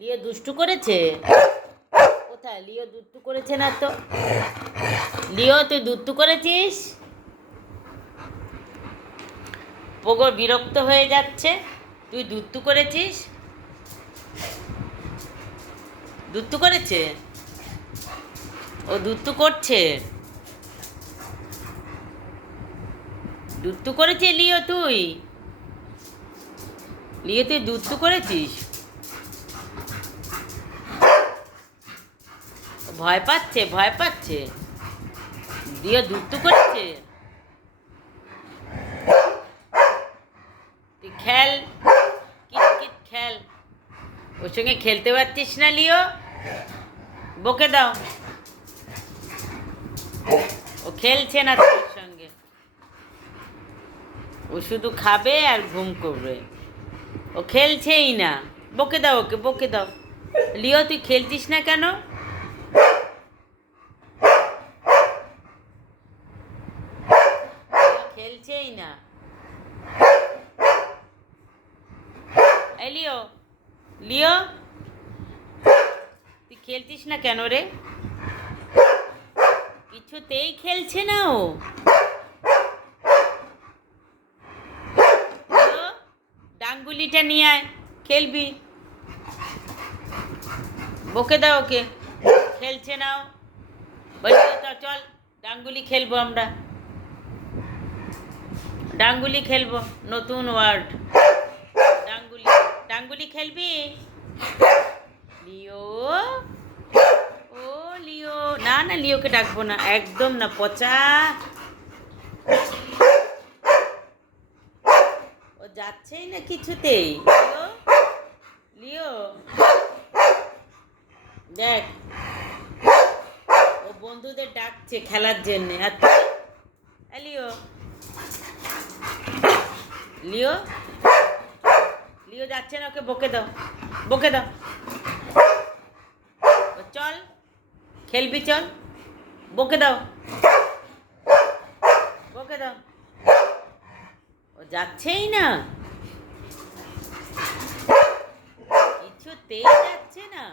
লিও দুষ্টু করেছে? কোথায়? লিও দুষ্টু করেছে না তো? লিও, তুই দুষ্টু করেছিস? পোগো বিরক্ত হয়ে যাচ্ছে। তুই দুত্তু করেছিস? দুত্তু করেছে? ও দুত্তু করছে। দুত্তু করেছে লিও তুই? লিও তুই দুত্তু করেছিস? ভয় পাচ্ছে ভয় পাচ্ছে। দিয়ে দুধ দুত্তু করেছে খেল কিট খেল। ওর সঙ্গে খেলতে পারছিস না, লিও? বকে দাও। ও খেলছে না তোর সঙ্গে। ও শুধু খাবে আর ঘুম করবে। ও খেলছেই না। বকে দাও ওকে, বকে দাও। লিও, তুই খেলছিস না কেন? খেলছেই না। লিও লিও, তুই খেলছিস না কেন রে? কিছুতেই খেলছে না ও লিও, ডাঙ্গুলিটা নিয়ে আয়, খেলবি। বকে দাও ওকে। খেলছে নাও তো চল, ডাঙ্গুলি খেলব আমরা। ডাঙ্গুলি খেলব, নতুন ওয়ার্ড। ডাঙ্গুলি ডাঙ্গুলি খেলবি? লিও, ও লিও। না না, লিওকে ডাকবো না। একদম না, পচা ও যাচ্ছেই না কিছুতেই? লিও? দেখ। ও বন্ধুদের ডাকছে খেলার জন্যে। আর লিও। লিও? লিও যাচ্ছে না, ওকে বকে দাও। বকে দাও। ও চল। খেলবি, চল। বকে দাও। বকে দাও। ও যাচ্ছেই না। কিছুতেই যাচ্ছে না।